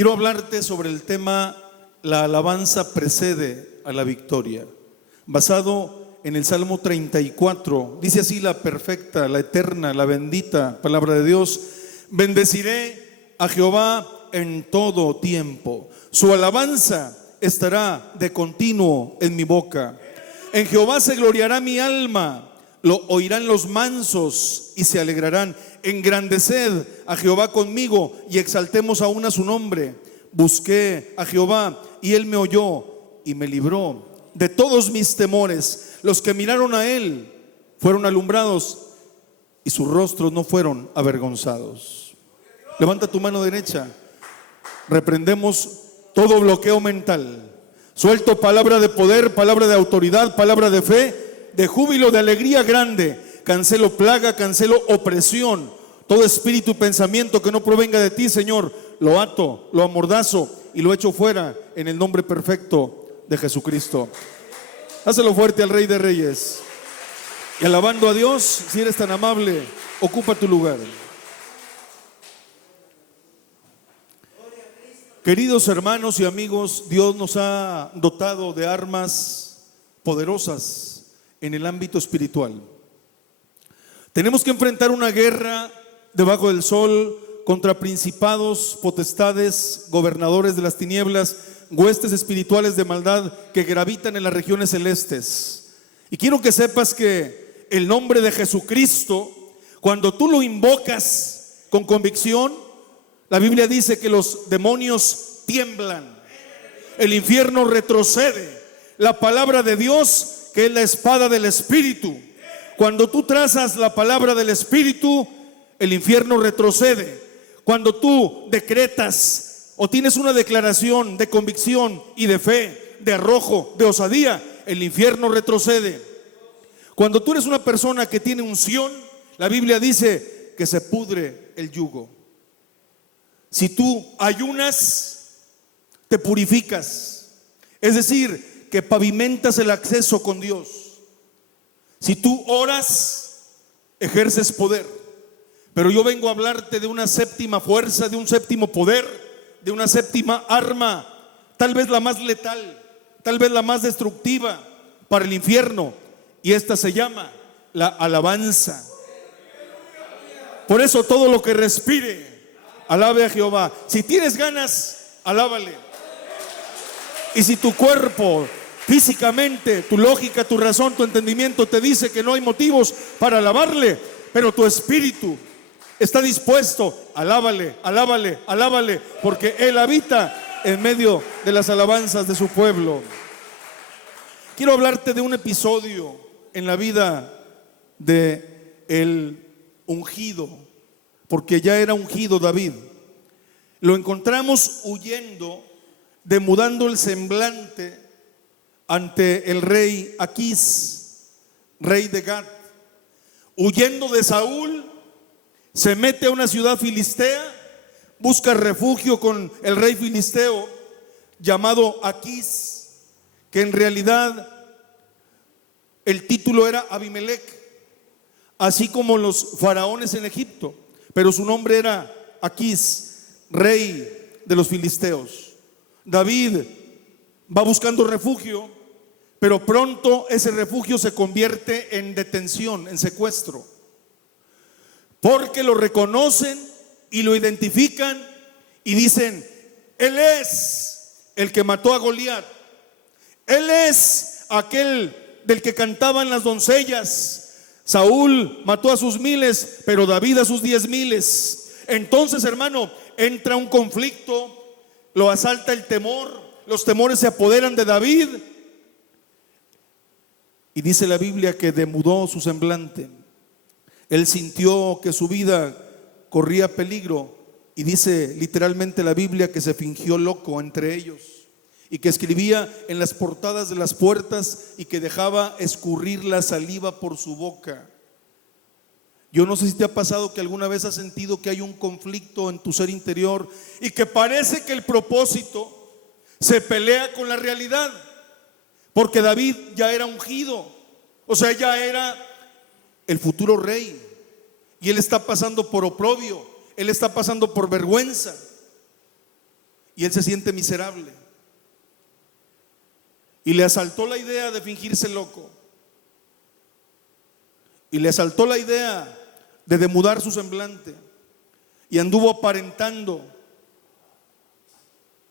Quiero hablarte sobre el tema la alabanza precede a la victoria, basado en el Salmo 34. Dice así la perfecta, la eterna, la bendita palabra de Dios: bendeciré a Jehová en todo tiempo, su alabanza estará de continuo en mi boca. En Jehová se gloriará mi alma, lo oirán los mansos y se alegrarán. Engrandeced a Jehová conmigo y exaltemos aún a su nombre. Busqué a Jehová y él me oyó y me libró de todos mis temores. Los que miraron a él fueron alumbrados y sus rostros no fueron avergonzados. Levanta tu mano derecha. Reprendemos todo bloqueo mental. Suelto palabra de poder, palabra de autoridad, palabra de fe, de júbilo, de alegría grande. Cancelo plaga, cancelo opresión. Todo espíritu y pensamiento que no provenga de ti, Señor, lo ato, lo amordazo y lo echo fuera en el nombre perfecto de Jesucristo. Hazlo fuerte al Rey de Reyes. Y alabando a Dios, si eres tan amable, ocupa tu lugar. Queridos hermanos y amigos, Dios nos ha dotado de armas poderosas en el ámbito espiritual. Tenemos que enfrentar una guerra debajo del sol contra principados, potestades, gobernadores de las tinieblas, huestes espirituales de maldad que gravitan en las regiones celestes. Y quiero que sepas que el nombre de Jesucristo, cuando tú lo invocas con convicción, la Biblia dice que los demonios tiemblan, el infierno retrocede. La palabra de Dios, que es la espada del Espíritu, cuando tú trazas la palabra del Espíritu, el infierno retrocede. Cuando tú decretas o tienes una declaración de convicción y de fe, de arrojo, de osadía, el infierno retrocede. Cuando tú eres una persona que tiene unción, la Biblia dice que se pudre el yugo. Si tú ayunas, te purificas, es decir, que pavimentas el acceso con Dios. Si tú oras, ejerces poder. Pero yo vengo a hablarte de una séptima fuerza, de un séptimo poder, de una séptima arma, tal vez la más letal, tal vez la más destructiva para el infierno, y esta se llama la alabanza. Por eso todo lo que respire, alabe a Jehová. Si tienes ganas, alábale. Y si tu cuerpo, físicamente, tu lógica, tu razón, tu entendimiento te dice que no hay motivos para alabarle, pero tu espíritu está dispuesto, alábale, alábale, alábale, porque Él habita en medio de las alabanzas de su pueblo. Quiero hablarte de un episodio en la vida de el ungido, porque ya era ungido David. Lo encontramos huyendo, demudando el semblante ante el rey Aquís, rey de Gat. Huyendo de Saúl, se mete a una ciudad filistea, busca refugio con el rey filisteo llamado Aquís, que en realidad el título era Abimelech, así como los faraones en Egipto, pero su nombre era Aquís, rey de los filisteos. David va buscando refugio, pero pronto ese refugio se convierte en detención, en secuestro, porque lo reconocen y lo identifican y dicen: él es el que mató a Goliat, él es aquel del que cantaban las doncellas. Saúl mató a sus miles, pero David a sus 10,000. Entonces, hermano, entra un conflicto, lo asalta el temor, los temores se apoderan de David, y dice la Biblia que demudó su semblante. Él sintió que su vida corría peligro, y dice literalmente la Biblia que se fingió loco entre ellos, y que escribía en las portadas de las puertas y que dejaba escurrir la saliva por su boca. Yo no sé si te ha pasado que alguna vez has sentido que hay un conflicto en tu ser interior y que parece que el propósito se pelea con la realidad, porque David ya era ungido, o sea, ya era el futuro rey, y él está pasando por oprobio, él está pasando por vergüenza. y él se siente miserable. Y le asaltó la idea de fingirse loco. Y le asaltó la idea de demudar su semblante. Y anduvo aparentando.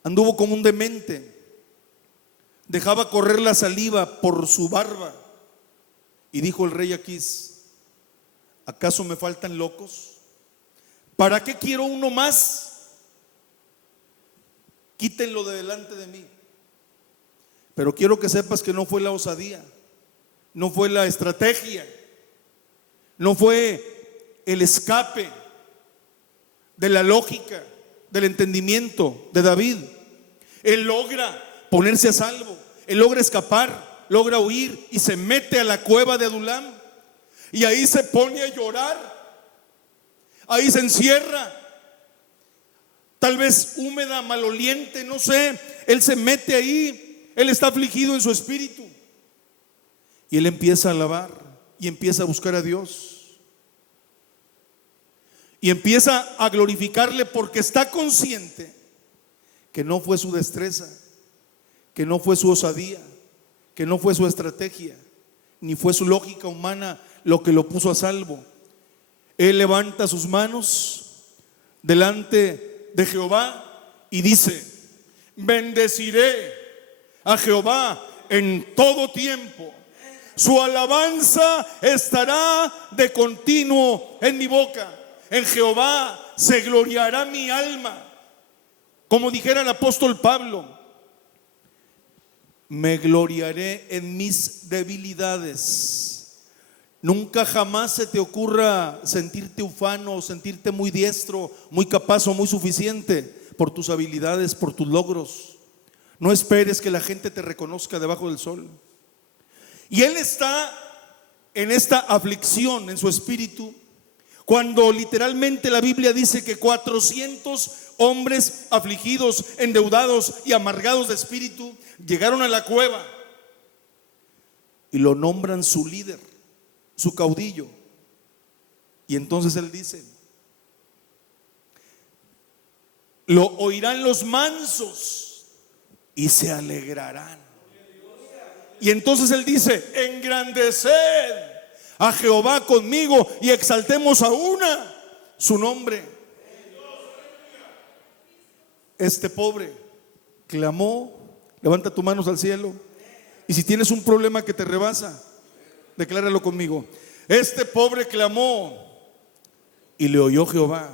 Anduvo como un demente. Dejaba correr la saliva por su barba. Y dijo el rey Aquís: ¿acaso me faltan locos? ¿Para qué quiero uno más? Quítenlo de delante de mí. Pero quiero que sepas que no fue la osadía, no fue la estrategia, no fue el escape de la lógica, del entendimiento de David. Él logra ponerse a salvo, él logra escapar, logra huir y se mete a la cueva de Adulam. Y ahí se pone a llorar, ahí se encierra, tal vez húmeda, maloliente, no sé. Él se mete ahí. Él está afligido en su espíritu. Y él empieza a alabar y empieza a buscar a Dios. Y empieza a glorificarle porque está consciente que no fue su destreza, que no fue su osadía, que no fue su estrategia, ni fue su lógica humana lo que lo puso a salvo. Él levanta sus manos delante de Jehová y dice: bendeciré a Jehová en todo tiempo, su alabanza estará de continuo en mi boca. En Jehová se gloriará mi alma. Como dijera el apóstol Pablo: me gloriaré en mis debilidades. Nunca jamás se te ocurra sentirte ufano, sentirte muy diestro, muy capaz o muy suficiente por tus habilidades, por tus logros. No esperes que la gente te reconozca debajo del sol. Y él está en esta aflicción en su espíritu, cuando literalmente la Biblia dice que 400 hombres afligidos, endeudados y amargados de espíritu llegaron a la cueva y lo nombran su líder, su caudillo. Y entonces él dice: lo oirán los mansos y se alegrarán. Y entonces él dice: engrandeced a Jehová conmigo y exaltemos a una su nombre. Este pobre clamó. Levanta tus manos al cielo. Y si tienes un problema que te rebasa, decláralo conmigo: este pobre clamó y le oyó Jehová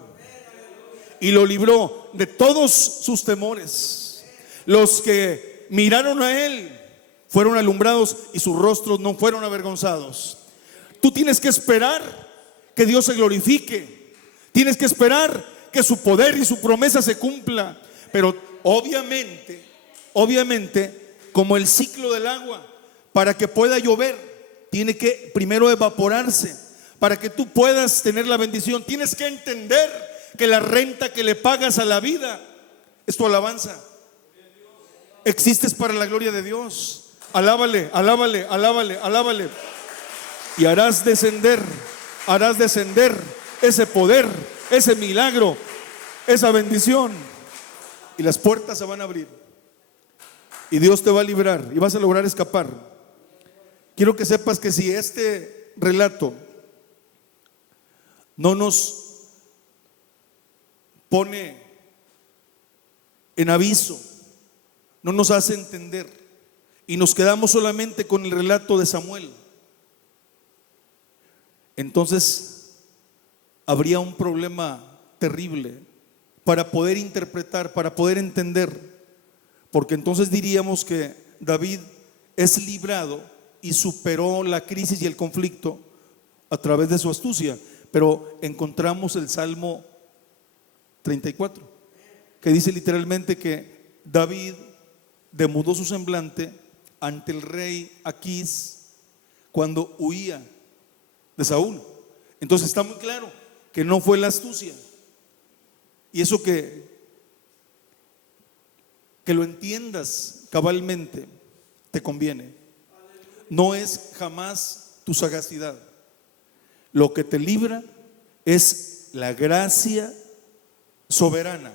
y lo libró de todos sus temores. Los que miraron a él fueron alumbrados y sus rostros no fueron avergonzados. Tú tienes que esperar que Dios se glorifique. Tienes que esperar que su poder y su promesa se cumpla. Pero obviamente, como el ciclo del agua, para que pueda llover, tiene que primero evaporarse. Para que tú puedas tener la bendición, tienes que entender que la renta que le pagas a la vida es tu alabanza. Existes para la gloria de Dios. Alábale, alábale, alábale, alábale. Y harás descender ese poder, ese milagro, esa bendición. Y las puertas se van a abrir. Y Dios te va a librar y vas a lograr escapar. Quiero que sepas que si este relato no nos pone en aviso, no nos hace entender y nos quedamos solamente con el relato de Samuel, entonces habría un problema terrible para poder interpretar, para poder entender, porque entonces diríamos que David es librado y superó la crisis y el conflicto a través de su astucia. Pero encontramos el Salmo 34, que dice literalmente que David demudó su semblante ante el rey Aquís cuando huía de Saúl. Entonces está muy claro que no fue la astucia. Y eso que lo entiendas cabalmente te conviene. No es jamás tu sagacidad. Lo que te libra es la gracia soberana,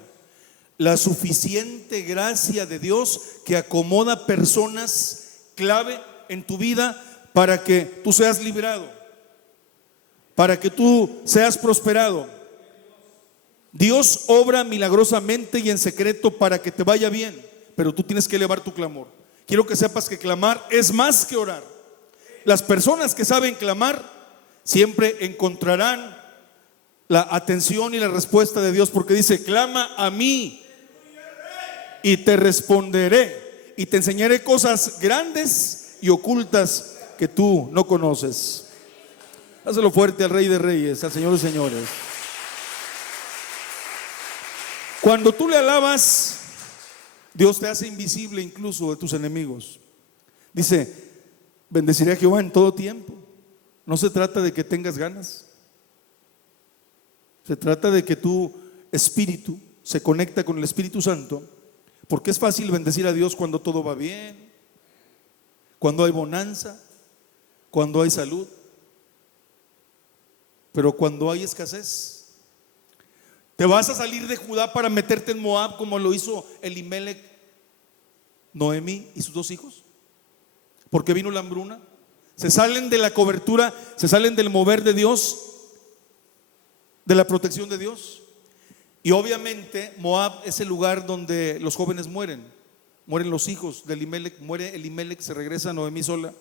la suficiente gracia de Dios que acomoda personas clave en tu vida para que tú seas librado, para que tú seas prosperado. Dios obra milagrosamente y en secreto para que te vaya bien, pero tú tienes que elevar tu clamor. Quiero que sepas que clamar es más que orar. Las personas que saben clamar siempre encontrarán la atención y la respuesta de Dios, porque dice: clama a mí y te responderé y te enseñaré cosas grandes y ocultas que tú no conoces. Hazlo fuerte al Rey de Reyes, al Señor de Señores. Cuando tú le alabas, Dios te hace invisible incluso de tus enemigos. Dice: bendeciré a Jehová en todo tiempo. No se trata de que tengas ganas, se trata de que tu espíritu se conecta con el Espíritu Santo, porque es fácil bendecir a Dios cuando todo va bien, cuando hay bonanza, cuando hay salud. Pero cuando hay escasez, te vas a salir de Judá para meterte en Moab, como lo hizo Elimelech, Noemí y sus 2 hijos, porque vino la hambruna. Se salen de la cobertura, se salen del mover de Dios, de la protección de Dios. Y obviamente Moab es el lugar donde los jóvenes mueren los hijos de Elimelech. Muere Elimelech, se regresa Noemí sola,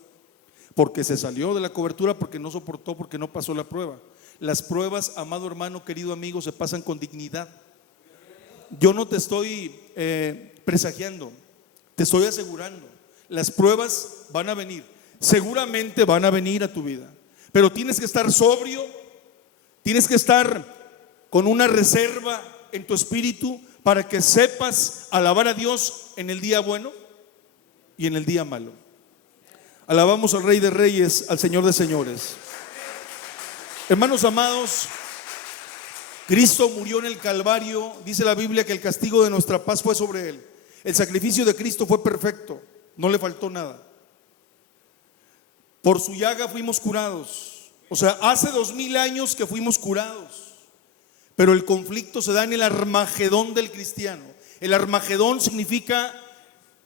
porque se salió de la cobertura, porque no soportó, porque no pasó la prueba. Las pruebas, amado hermano, querido amigo, se pasan con dignidad. Yo no te estoy presagiando, te estoy asegurando. Las pruebas van a venir, seguramente van a venir a tu vida, pero tienes que estar sobrio, tienes que estar con una reserva en tu espíritu para que sepas alabar a Dios en el día bueno y en el día malo. Alabamos al Rey de Reyes, al Señor de Señores. Hermanos amados, Cristo murió en el Calvario. Dice la Biblia que el castigo de nuestra paz fue sobre Él. El sacrificio de Cristo fue perfecto, no le faltó nada. Por su llaga fuimos curados. O sea, hace 2000 años que fuimos curados. Pero el conflicto se da en el Armagedón del cristiano. El Armagedón significa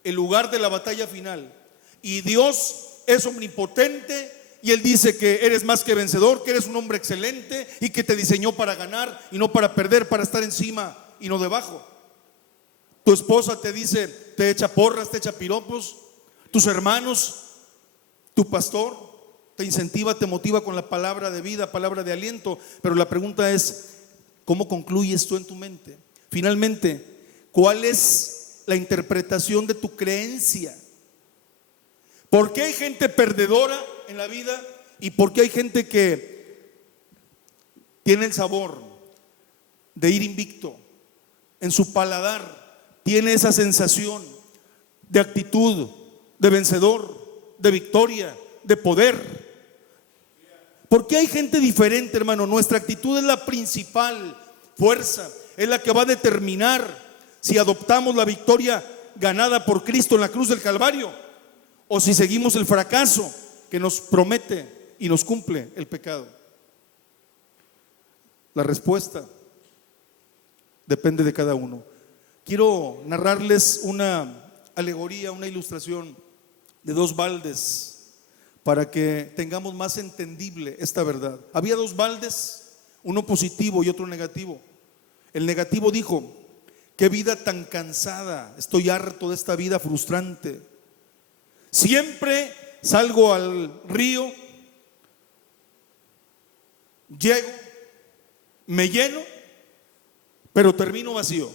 el lugar de la batalla final. Y Dios es omnipotente, y Él dice que eres más que vencedor, que eres un hombre excelente y que te diseñó para ganar y no para perder, para estar encima y no debajo. Tu esposa te dice, te echa porras, te echa piropos. Tus hermanos, tu pastor te incentiva, te motiva con la palabra de vida, palabra de aliento. Pero la pregunta es, ¿cómo concluyes tú en tu mente? Finalmente, ¿cuál es la interpretación de tu creencia? ¿Por qué hay gente perdedora en la vida y por qué hay gente que tiene el sabor de ir invicto? En su paladar tiene esa sensación de actitud, de vencedor, de victoria, de poder. ¿Por qué hay gente diferente, hermano? Nuestra actitud es la principal fuerza, es la que va a determinar si adoptamos la victoria ganada por Cristo en la cruz del Calvario, o si seguimos el fracaso que nos promete y nos cumple el pecado. La respuesta depende de cada uno. Quiero narrarles una alegoría, una ilustración de 2 baldes para que tengamos más entendible esta verdad. Había 2 baldes, uno positivo y otro negativo. El negativo dijo: qué vida tan cansada, estoy harto de esta vida frustrante. Siempre salgo al río, llego, me lleno, pero termino vacío.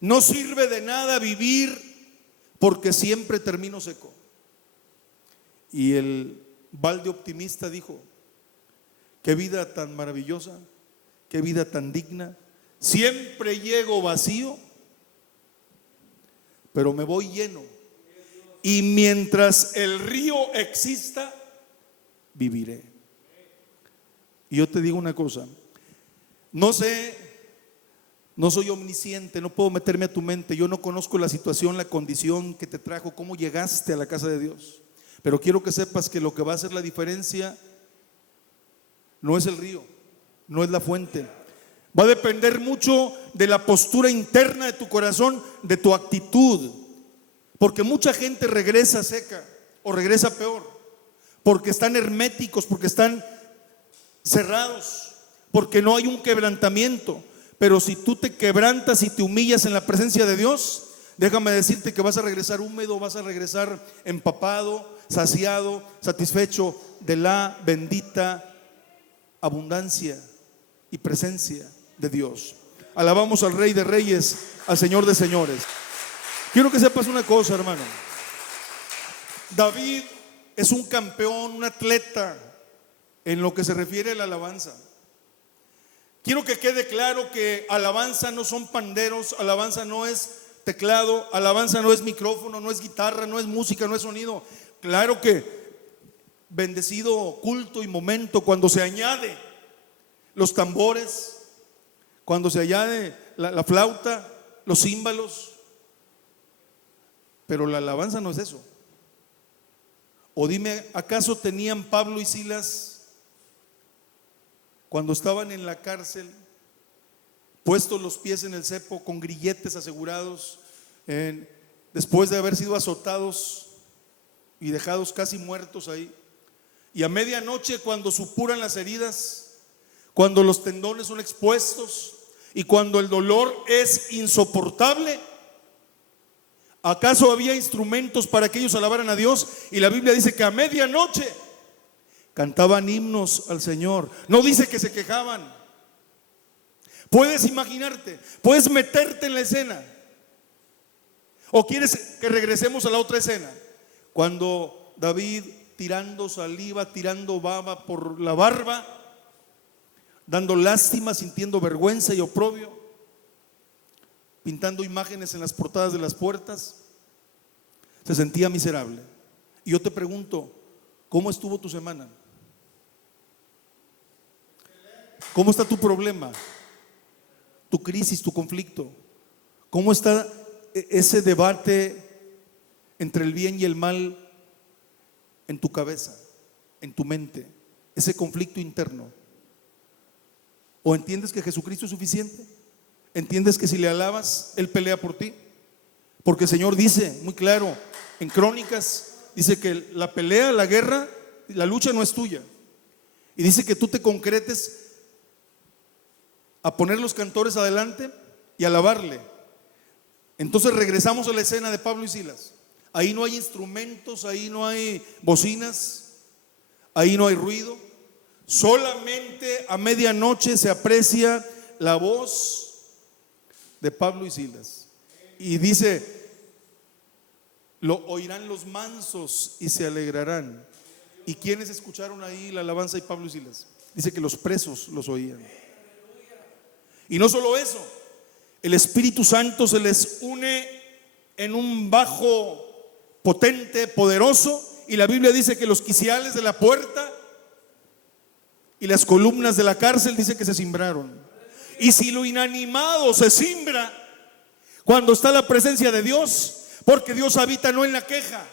No sirve de nada vivir porque siempre termino seco. Y el balde optimista dijo: qué vida tan maravillosa, qué vida tan digna. Siempre llego vacío, pero me voy lleno. Y mientras el río exista, viviré. Y yo te digo una cosa, no sé, no soy omnisciente, no puedo meterme a tu mente. Yo no conozco la situación, la condición que te trajo, cómo llegaste a la casa de Dios. Pero quiero que sepas que lo que va a hacer la diferencia no es el río, no es la fuente. Va a depender mucho de la postura interna de tu corazón, de tu actitud. Porque mucha gente regresa seca o regresa peor, porque están herméticos, porque están cerrados, porque no hay un quebrantamiento. Pero si tú te quebrantas y te humillas en la presencia de Dios, déjame decirte que vas a regresar húmedo, vas a regresar empapado, saciado, satisfecho de la bendita abundancia y presencia de Dios. Alabamos al Rey de Reyes, al Señor de Señores. Quiero que sepas una cosa, hermano. David es un campeón, un atleta en lo que se refiere a la alabanza. Quiero que quede claro que alabanza no son panderos, alabanza no es teclado, alabanza no es micrófono, no es guitarra, no es música, no es sonido. Claro que bendecido culto y momento cuando se añade los tambores, cuando se añade la flauta, los címbalos, pero la alabanza no es eso. O dime, ¿acaso tenían Pablo y Silas cuando estaban en la cárcel, puestos los pies en el cepo, con grilletes asegurados, después de haber sido azotados y dejados casi muertos ahí? Y a medianoche, cuando supuran las heridas, cuando los tendones son expuestos y cuando el dolor es insoportable, ¿acaso había instrumentos para que ellos alabaran a Dios? Y la Biblia dice que a medianoche cantaban himnos al Señor. No dice que se quejaban. Puedes imaginarte, puedes meterte en la escena. ¿O quieres que regresemos a la otra escena? Cuando David, tirando saliva, tirando baba por la barba, dando lástima, sintiendo vergüenza y oprobio, pintando imágenes en las portadas de las puertas, se sentía miserable. Y yo te pregunto, ¿cómo estuvo tu semana? ¿Cómo está tu problema? Tu crisis, tu conflicto. ¿Cómo está ese debate entre el bien y el mal en tu cabeza, en tu mente? Ese conflicto interno. ¿O entiendes que Jesucristo es suficiente? ¿Entiendes que si le alabas, Él pelea por ti? Porque el Señor dice muy claro en Crónicas, dice que la pelea, la guerra, la lucha no es tuya. Y dice que tú te concretes a poner los cantores adelante y alabarle. Entonces regresamos a la escena de Pablo y Silas. Ahí no hay instrumentos, ahí no hay bocinas, ahí no hay ruido. Solamente a medianoche se aprecia la voz de Pablo y Silas. Y dice, lo oirán los mansos y se alegrarán. ¿Y quiénes escucharon ahí la alabanza de Pablo y Silas? Dice que los presos los oían. Y no solo eso, el Espíritu Santo se les une en un bajo potente, poderoso. Y la Biblia dice que los quiciales de la puerta y las columnas de la cárcel dice que se cimbraron. Y si lo inanimado se cimbra cuando está la presencia de Dios, porque Dios habita no en la queja,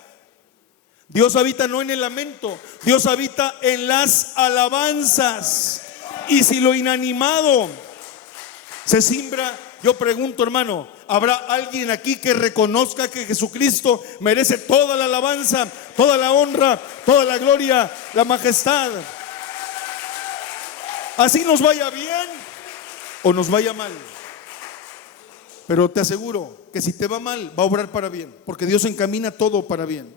Dios habita no en el lamento, Dios habita en las alabanzas. Y si lo inanimado se cimbra, yo pregunto, hermano, ¿habrá alguien aquí que reconozca que Jesucristo merece toda la alabanza, toda la honra, toda la gloria, la majestad? Así nos vaya bien o nos vaya mal. Pero te aseguro que si te va mal, va a obrar para bien, porque Dios encamina todo para bien.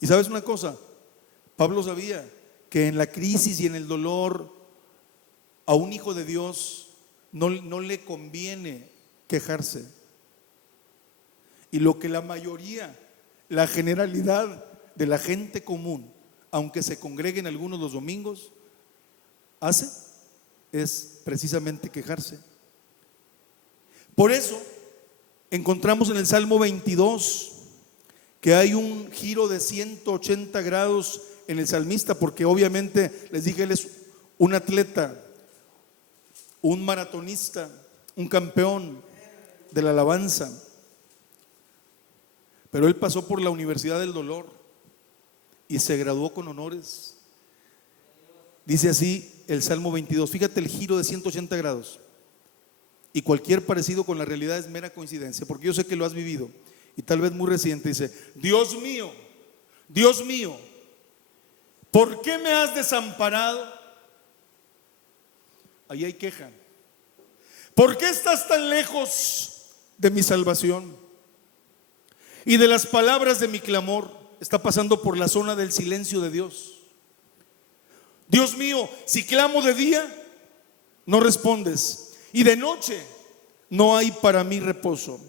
Y sabes una cosa, Pablo sabía que en la crisis y en el dolor a un hijo de Dios no le conviene quejarse. Y lo que la mayoría, la generalidad de la gente común, aunque se congreguen algunos los domingos, hace es precisamente quejarse. Por eso encontramos en el Salmo 22 que hay un giro de 180 grados en el salmista, porque obviamente les dije, él es un atleta, un maratonista, un campeón de la alabanza. Pero él pasó por la Universidad del Dolor y se graduó con honores. Dice así el Salmo 22. Fíjate el giro de 180 grados. Y cualquier parecido con la realidad es mera coincidencia, porque yo sé que lo has vivido y tal vez muy reciente. Dice: Dios mío, ¿por qué me has desamparado? Ahí hay queja. ¿Por qué estás tan lejos de mi salvación y de las palabras de mi clamor? Está pasando por la zona del silencio de Dios. Dios mío, si clamo de día, no respondes, y de noche no hay para mí reposo.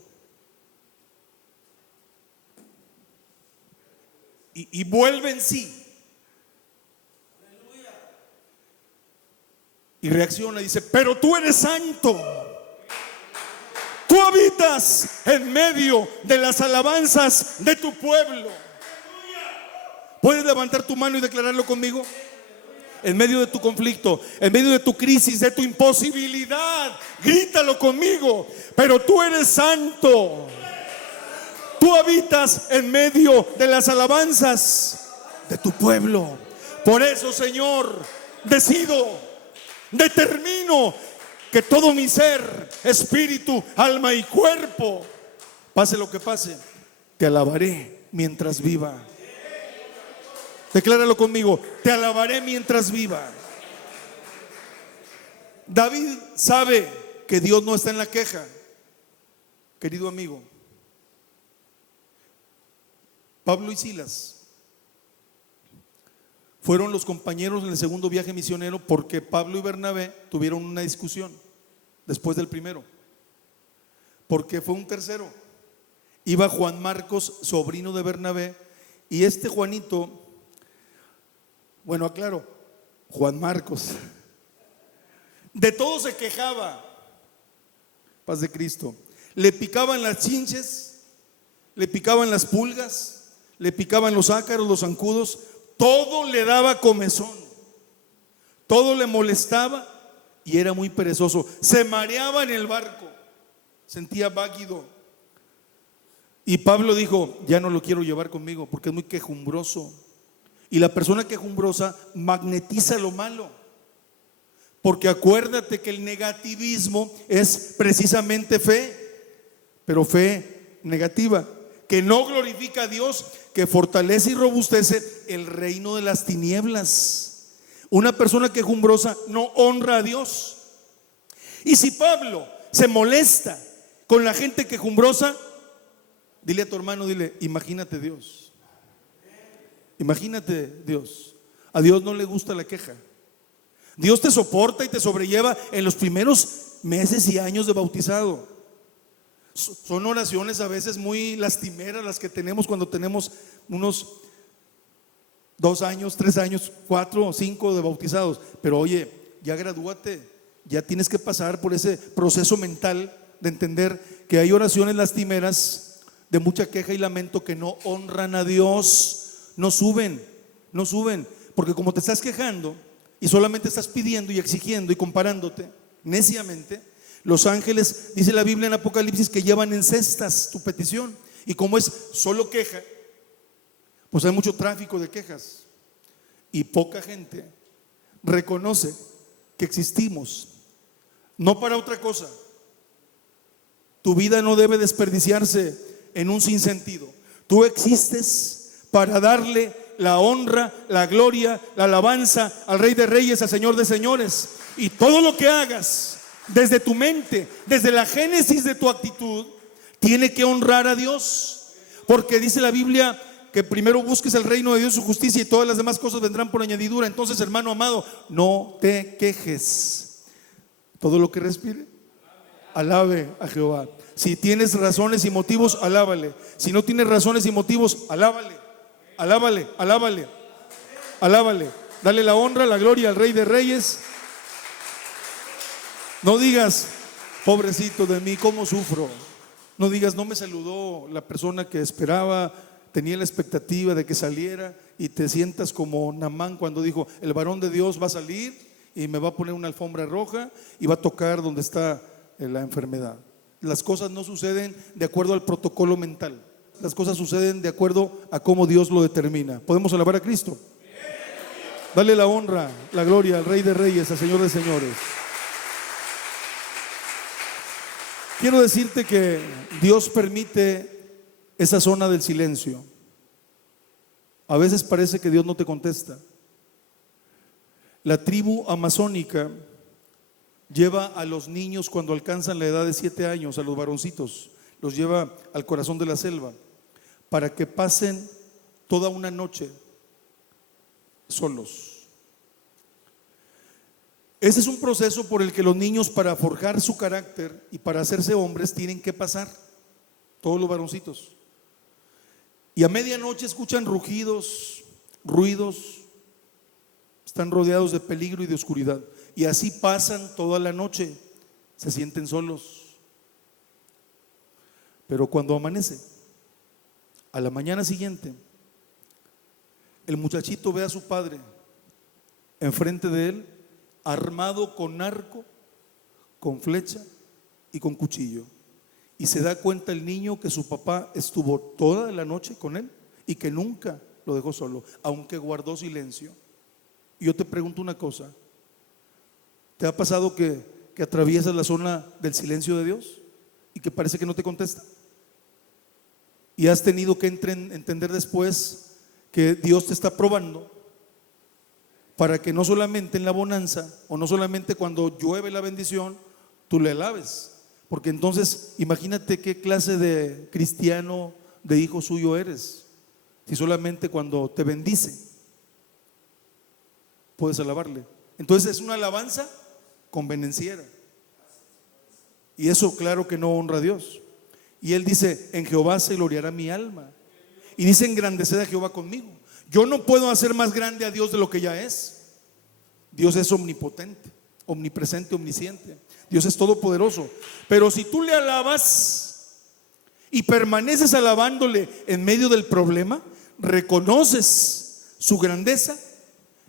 Y vuelve en sí. Y reacciona y dice: pero tú eres santo. Tú habitas en medio de las alabanzas de tu pueblo. ¿Puedes levantar tu mano y declararlo conmigo? En medio de tu conflicto, en medio de tu crisis, de tu imposibilidad, grítalo conmigo: pero tú eres santo. Tú habitas en medio de las alabanzas de tu pueblo. Por eso, Señor, determino que todo mi ser, espíritu, alma y cuerpo, pase lo que pase, te alabaré mientras viva. Decláralo conmigo: te alabaré mientras viva. David sabe que Dios no está en la queja. Querido amigo, Pablo y Silas fueron los compañeros en el segundo viaje misionero, porque Pablo y Bernabé tuvieron una discusión después del primero, porque fue un tercero. Iba Juan Marcos, sobrino de Bernabé, y este Juanito, bueno, aclaro, Juan Marcos, de todo se quejaba. Paz de Cristo. Le picaban las chinches, le picaban las pulgas, le picaban los ácaros, los zancudos. Todo le daba comezón, todo le molestaba y era muy perezoso. Se mareaba en el barco, sentía váguido. Y Pablo dijo: ya no lo quiero llevar conmigo porque es muy quejumbroso. Y la persona quejumbrosa magnetiza lo malo, porque acuérdate que el negativismo es precisamente fe, pero fe negativa, que no glorifica a Dios, que fortalece y robustece el reino de las tinieblas. Una persona quejumbrosa no honra a Dios. Y si Pablo se molesta con la gente quejumbrosa, dile a tu hermano, dile: imagínate Dios. Imagínate Dios. A Dios no le gusta la queja. Dios te soporta y te sobrelleva en los primeros meses y años de bautizado. Son oraciones a veces muy lastimeras las que tenemos cuando tenemos unos 2 años, 3 años, 4 o 5 de bautizados. Pero oye, ya gradúate, ya tienes que pasar por ese proceso mental de entender que hay oraciones lastimeras de mucha queja y lamento que no honran a Dios. No suben, porque como te estás quejando y solamente estás pidiendo y exigiendo y comparándote neciamente, los ángeles, dice la Biblia en Apocalipsis, que llevan en cestas tu petición. Y como es solo queja, pues hay mucho tráfico de quejas y poca gente reconoce que existimos, no para otra cosa. Tu vida no debe desperdiciarse en un sinsentido. Tú existes para darle la honra, la gloria, la alabanza al Rey de Reyes, al Señor de Señores. Y todo lo que hagas desde tu mente, desde la génesis de tu actitud, tiene que honrar a Dios, porque dice la Biblia que primero busques el reino de Dios, su justicia, y todas las demás cosas vendrán por añadidura. Entonces, hermano amado, no te quejes. Todo lo que respire, alabe a Jehová. Si tienes razones y motivos, alábale. Si no tienes razones y motivos, alábale. Alábale. Dale la honra, la gloria al Rey de Reyes. No digas: pobrecito de mí, cómo sufro. No digas: no me saludó la persona que esperaba, tenía la expectativa de que saliera, y te sientas como Naamán cuando dijo: el varón de Dios va a salir y me va a poner una alfombra roja y va a tocar donde está la enfermedad. Las cosas no suceden de acuerdo al protocolo mental. Las cosas suceden de acuerdo a cómo Dios lo determina. ¿Podemos alabar a Cristo? Dale la honra, la gloria al Rey de Reyes, al Señor de Señores. Quiero decirte que Dios permite esa zona del silencio. A veces parece que Dios no te contesta. La tribu amazónica lleva a los niños cuando alcanzan la edad de 7 años, a los varoncitos, los lleva al corazón de la selva para que pasen toda una noche solos. Ese es un proceso por el que los niños, para forjar su carácter y para hacerse hombres, tienen que pasar, todos los varoncitos. Y a medianoche escuchan rugidos, ruidos, están rodeados de peligro y de oscuridad. Y así pasan toda la noche, se sienten solos. Pero cuando amanece, a la mañana siguiente, el muchachito ve a su padre enfrente de él, armado con arco, con flecha y con cuchillo. Y se da cuenta el niño que su papá estuvo toda la noche con él y que nunca lo dejó solo, aunque guardó silencio. Y yo te pregunto una cosa: ¿te ha pasado que atraviesas la zona del silencio de Dios y que parece que no te contesta? Y has tenido que entender después que Dios te está probando para que no solamente en la bonanza o no solamente cuando llueve la bendición tú le alabes, porque entonces imagínate qué clase de cristiano, de hijo suyo eres, si solamente cuando te bendice puedes alabarle. Entonces es una alabanza convenenciera, y eso claro que no honra a Dios. Y él dice: en Jehová se gloriará mi alma. Y dice: engrandeced a Jehová conmigo. Yo no puedo hacer más grande a Dios de lo que ya es. Dios es omnipotente, omnipresente, omnisciente. Dios es todopoderoso. Pero si tú le alabas y permaneces alabándole en medio del problema, reconoces su grandeza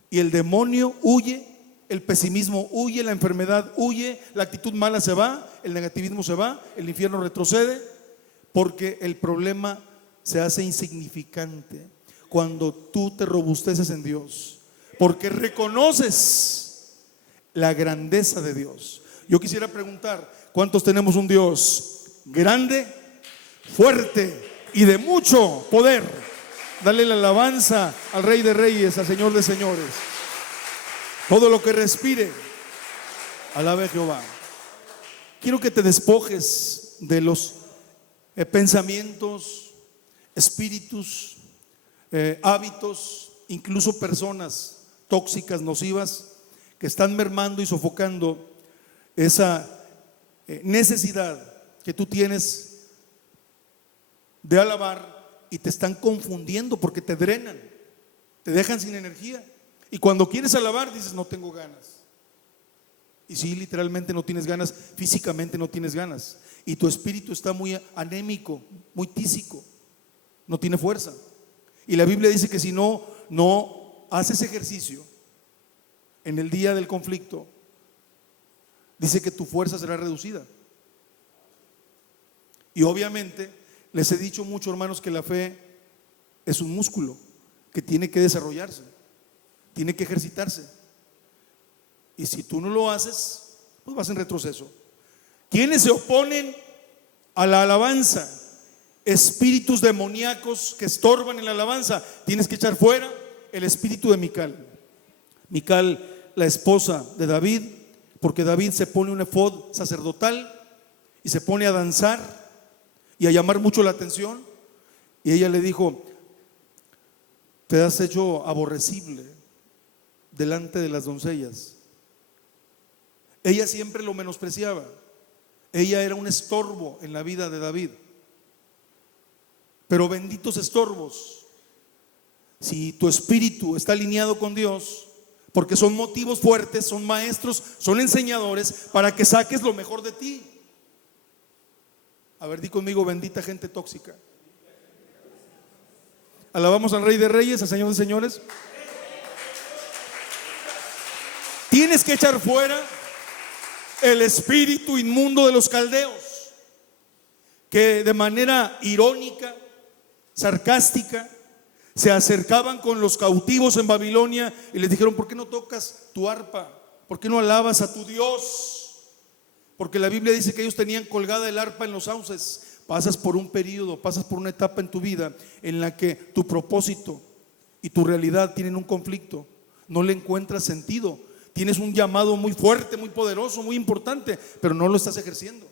y el demonio huye, el pesimismo huye, la enfermedad huye, la actitud mala se va, el negativismo se va, el infierno retrocede, porque el problema se hace insignificante cuando tú te robusteces en Dios, porque reconoces la grandeza de Dios. Yo quisiera preguntar: ¿cuántos tenemos un Dios grande, fuerte y de mucho poder? Dale la alabanza al Rey de Reyes, al Señor de Señores. Todo lo que respire, alabe a Jehová. Quiero que te despojes de los pensamientos, espíritus, hábitos, incluso personas tóxicas, nocivas, que están mermando y sofocando esa necesidad que tú tienes de alabar, y te están confundiendo porque te drenan, te dejan sin energía. Y cuando quieres alabar dices: no tengo ganas. Y sí, literalmente no tienes ganas, físicamente no tienes ganas, y tu espíritu está muy anémico, muy tísico, no tiene fuerza. Y la Biblia dice que si no haces ejercicio en el día del conflicto, dice que tu fuerza será reducida. Y obviamente les he dicho mucho, hermanos, que la fe es un músculo que tiene que desarrollarse, tiene que ejercitarse. Y si tú no lo haces, pues vas en retroceso. ¿Quiénes se oponen a la alabanza? Espíritus demoníacos que estorban en la alabanza. Tienes que echar fuera el espíritu de Mical. Mical, la esposa de David, porque David se pone un efod sacerdotal y se pone a danzar y a llamar mucho la atención, y ella le dijo: te has hecho aborrecible delante de las doncellas. Ella siempre lo menospreciaba. Ella era un estorbo en la vida de David. Pero benditos estorbos si tu espíritu está alineado con Dios, porque son motivos fuertes, son maestros, son enseñadores para que saques lo mejor de ti. A ver, di conmigo: bendita gente tóxica. Alabamos al Rey de Reyes, al Señor de Señores. Tienes que echar fuera el espíritu inmundo de los caldeos, que de manera irónica, sarcástica, se acercaban con los cautivos en Babilonia y les dijeron: ¿por qué no tocas tu arpa? ¿Por qué no alabas a tu Dios? Porque la Biblia dice que ellos tenían colgada el arpa en los sauces. Pasas por un periodo, pasas por una etapa en tu vida en la que tu propósito y tu realidad tienen un conflicto. No le encuentras sentido. Tienes un llamado muy fuerte, muy poderoso, muy importante, pero no lo estás ejerciendo.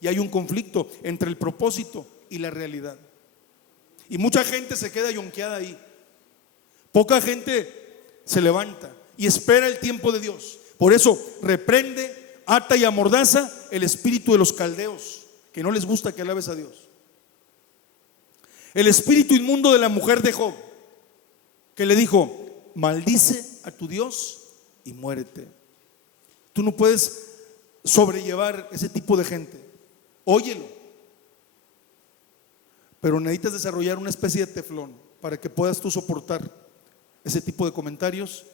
Y hay un conflicto entre el propósito y la realidad. Y mucha gente se queda yonqueada ahí. Poca gente se levanta y espera el tiempo de Dios. Por eso reprende, ata y amordaza el espíritu de los caldeos, que no les gusta que alabes a Dios. El espíritu inmundo de la mujer de Job, que le dijo: maldice a tu Dios y muérete. Tú no puedes sobrellevar ese tipo de gente. Óyelo, pero necesitas desarrollar una especie de teflón para que puedas tú soportar ese tipo de comentarios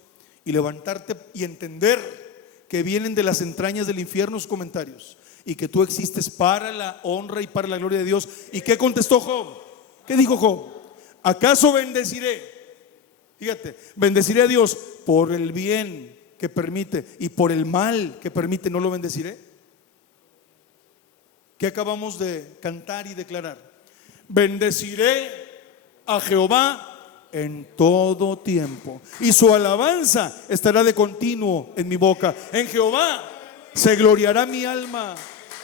y levantarte y entender que vienen de las entrañas del infierno esos comentarios, y que tú existes para la honra y para la gloria de Dios. ¿Y qué contestó Job? ¿Qué dijo Job? ¿Acaso bendeciré? Fíjate, bendeciré a Dios por el bien que permite, y por el mal que permite no lo bendeciré. ¿Qué acabamos de cantar y declarar? Bendeciré a Jehová en todo tiempo, y su alabanza estará de continuo en mi boca. En Jehová se gloriará mi alma.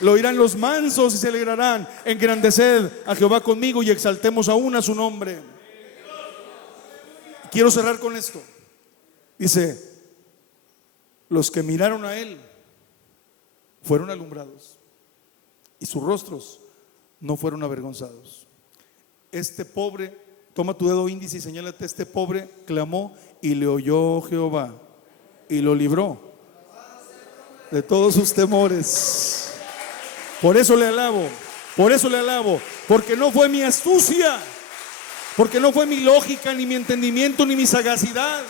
Lo oirán los mansos y se alegrarán. Engrandeced a Jehová conmigo y exaltemos aún a su nombre. Quiero cerrar con esto. Dice: los que miraron a él fueron alumbrados, y sus rostros no fueron avergonzados. Este pobre, toma tu dedo índice y señálate: este pobre clamó y le oyó Jehová y lo libró de todos sus temores. Por eso le alabo, porque no fue mi astucia, porque no fue mi lógica, ni mi entendimiento, ni mi sagacidad.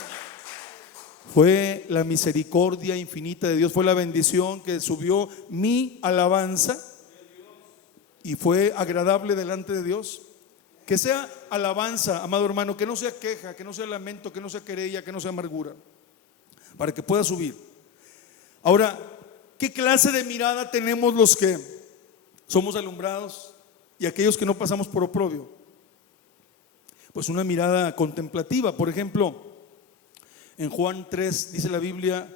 Fue la misericordia infinita de Dios, fue la bendición que subió mi alabanza y fue agradable delante de Dios. Que sea alabanza, amado hermano, que no sea queja, que no sea lamento, que no sea querella, que no sea amargura, para que pueda subir. Ahora, ¿qué clase de mirada tenemos los que somos alumbrados y aquellos que no pasamos por oprobio? Pues una mirada contemplativa. Por ejemplo, en Juan 3 dice la Biblia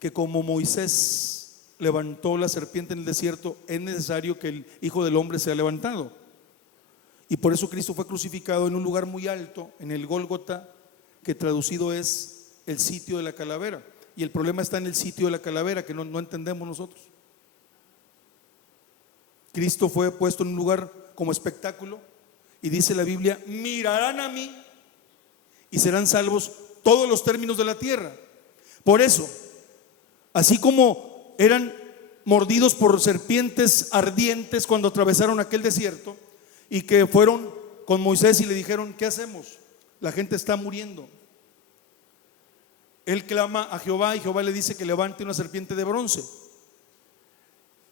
que como Moisés levantó la serpiente en el desierto, es necesario que el Hijo del Hombre sea levantado. Y por eso Cristo fue crucificado en un lugar muy alto, en el Gólgota, que traducido es el sitio de la calavera. Y el problema está en el sitio de la calavera, que no entendemos nosotros. Cristo fue puesto en un lugar como espectáculo, y dice la Biblia: mirarán a mí y serán salvos todos los términos de la tierra. Por eso, así como eran mordidos por serpientes ardientes cuando atravesaron aquel desierto, y que fueron con Moisés y le dijeron: ¿qué hacemos? La gente está muriendo. Él clama a Jehová y Jehová le dice que levante una serpiente de bronce.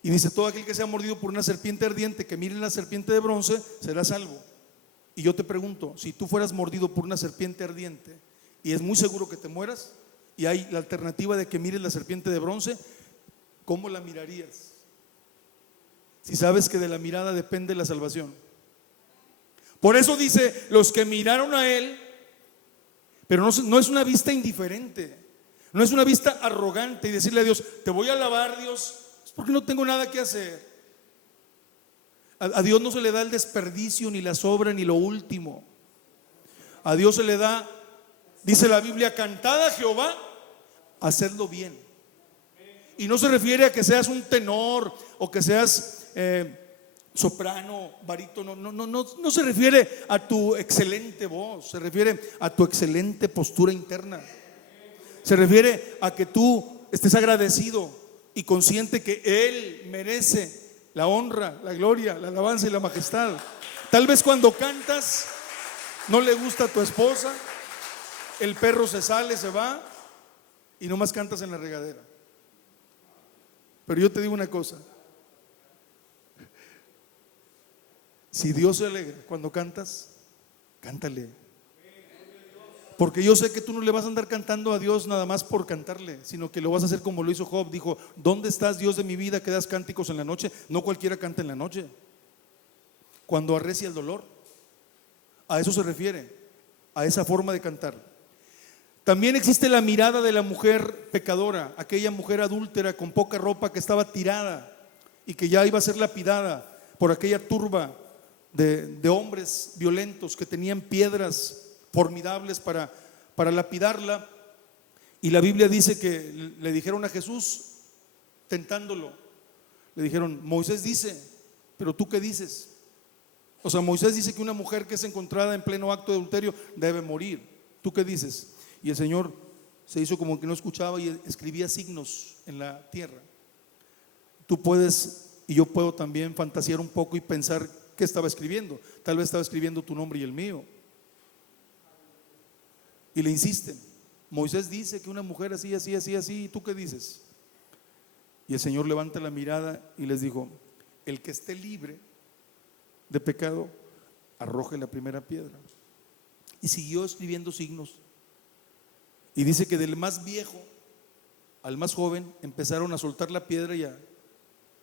Y dice: todo aquel que sea mordido por una serpiente ardiente, que mire la serpiente de bronce, será salvo. Y yo te pregunto, si tú fueras mordido por una serpiente ardiente y es muy seguro que te mueras, y hay la alternativa de que mires la serpiente de bronce, ¿cómo la mirarías? Si sabes que de la mirada depende la salvación. Por eso dice: los que miraron a él. Pero no es una vista indiferente, no es una vista arrogante y decirle a Dios: te voy a alabar, Dios, es porque no tengo nada que hacer. A Dios no se le da el desperdicio, ni la sobra, ni lo último. A Dios se le da, dice la Biblia: cantad a Jehová, hacedlo bien. Y no se refiere a que seas un tenor o que seas soprano, barítono. No se refiere a tu excelente voz, se refiere a tu excelente postura interna. Se refiere a que tú estés agradecido y consciente que Él merece la honra, la gloria, la alabanza y la majestad. Tal vez cuando cantas no le gusta a tu esposa, el perro se sale, se va y nomás cantas en la regadera. Pero yo te digo una cosa: si Dios se alegra cuando cantas, cántale, Porque yo sé que tú no le vas a andar cantando a Dios nada más por cantarle, sino que lo vas a hacer como lo hizo Job. Dijo: ¿dónde estás, Dios de mi vida, que das cánticos en la noche? No cualquiera canta en la noche, cuando arrecia el dolor. A eso se refiere, a esa forma de cantar. También existe la mirada de la mujer pecadora, aquella mujer adúltera con poca ropa que estaba tirada y que ya iba a ser lapidada por aquella turba de hombres violentos que tenían piedras formidables para lapidarla. Y la Biblia dice que le dijeron a Jesús, tentándolo, le dijeron: Moisés dice, pero ¿tú qué dices? O sea, Moisés dice que una mujer que es encontrada en pleno acto de adulterio debe morir. ¿Tú qué dices? Y el Señor se hizo como que no escuchaba y escribía signos en la tierra. Tú puedes, y yo puedo también fantasear un poco y pensar qué estaba escribiendo. Tal vez estaba escribiendo tu nombre y el mío. Y le insisten: Moisés dice que una mujer así, así, así, así, ¿y tú qué dices? Y el Señor levanta la mirada y les dijo: el que esté libre de pecado, arroje la primera piedra. Y siguió escribiendo signos. Y dice que del más viejo al más joven empezaron a soltar la piedra y a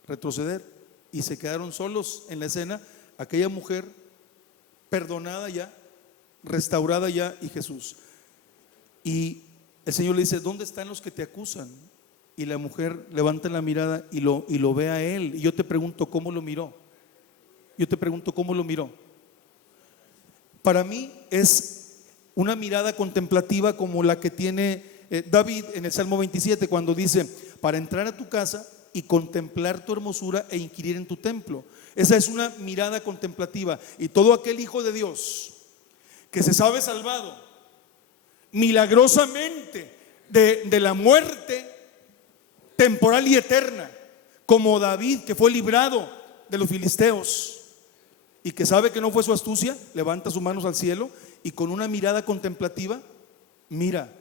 retroceder, y se quedaron solos en la escena aquella mujer perdonada ya, restaurada ya, y Jesús. Y el Señor le dice: ¿dónde están los que te acusan? Y la mujer levanta la mirada y lo ve a él. Y yo te pregunto, ¿cómo lo miró? Yo te pregunto, ¿cómo lo miró? Para mí es una mirada contemplativa como la que tiene David en el Salmo 27, cuando dice: para entrar a tu casa y contemplar tu hermosura e inquirir en tu templo. Esa es una mirada contemplativa. Y todo aquel hijo de Dios que se sabe salvado milagrosamente de la muerte temporal y eterna, como David, que fue librado de los filisteos y que sabe que no fue su astucia, levanta sus manos al cielo y con una mirada contemplativa mira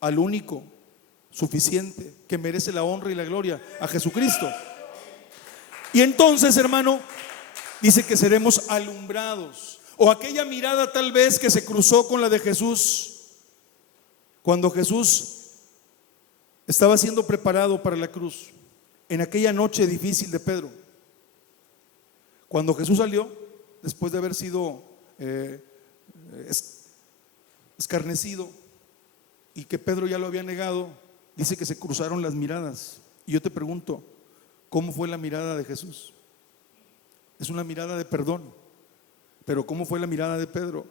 al único suficiente que merece la honra y la gloria, a Jesucristo. Y entonces, hermano, dice que seremos alumbrados. O aquella mirada tal vez que se cruzó con la de Jesús cuando Jesús estaba siendo preparado para la cruz, en aquella noche difícil de Pedro. Cuando Jesús salió, después de haber sido escarnecido y que Pedro ya lo había negado, dice que se cruzaron las miradas. Y yo te pregunto, ¿cómo fue la mirada de Jesús? Es una mirada de perdón. Pero ¿cómo fue la mirada de Pedro?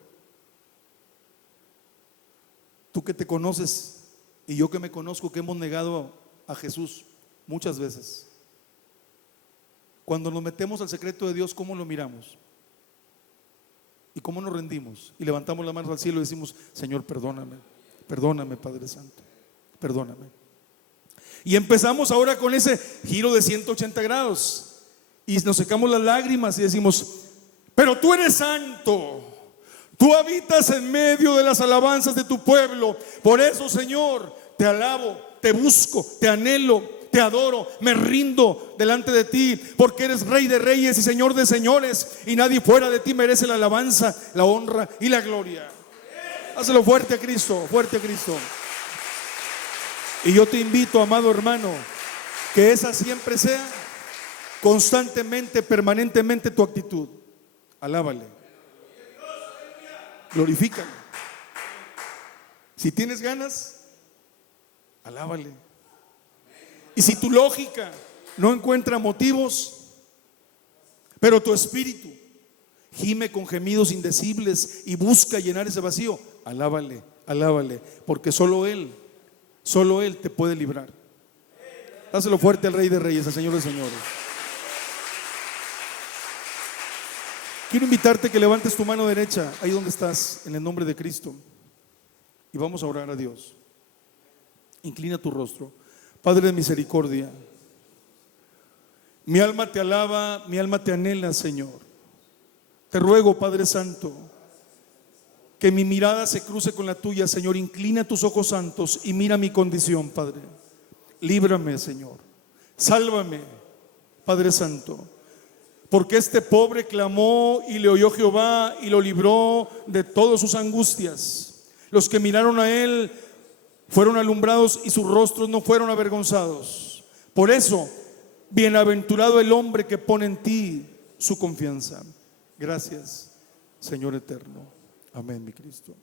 Tú que te conoces y yo que me conozco, que hemos negado a Jesús muchas veces. Cuando nos metemos al secreto de Dios, ¿cómo lo miramos? ¿Y cómo nos rendimos? Y levantamos las manos al cielo y decimos: Señor, perdóname, perdóname, Padre Santo, perdóname. Y empezamos ahora con ese giro de 180 grados y nos secamos las lágrimas y decimos: pero tú eres santo, tú habitas en medio de las alabanzas de tu pueblo. Por eso, Señor, te alabo, te busco, te anhelo, te adoro, me rindo delante de ti, porque eres Rey de reyes y Señor de señores, y nadie fuera de ti merece la alabanza, la honra y la gloria. Hazlo fuerte a Cristo, fuerte a Cristo. Y yo te invito, amado hermano, que esa siempre sea constantemente, permanentemente tu actitud. Alábale, glorifícale. Si tienes ganas, alábale. Y si tu lógica no encuentra motivos, pero tu espíritu gime con gemidos indecibles y busca llenar ese vacío, alábale, alábale, porque solo Él te puede librar. Dáselo fuerte al Rey de Reyes, al Señor de Señores. Quiero invitarte que levantes tu mano derecha ahí donde estás, en el nombre de Cristo, y vamos a orar a Dios. Inclina tu rostro. Padre de misericordia, mi alma te alaba, mi alma te anhela, Señor. Te ruego, Padre Santo, que mi mirada se cruce con la tuya, Señor. Inclina tus ojos santos y mira mi condición, Padre. Líbrame, Señor. Sálvame, Padre Santo. Porque este pobre clamó y le oyó Jehová y lo libró de todas sus angustias. Los que miraron a Él fueron alumbrados y sus rostros no fueron avergonzados. Por eso, bienaventurado el hombre que pone en ti su confianza. Gracias, Señor eterno. Amén, mi Cristo.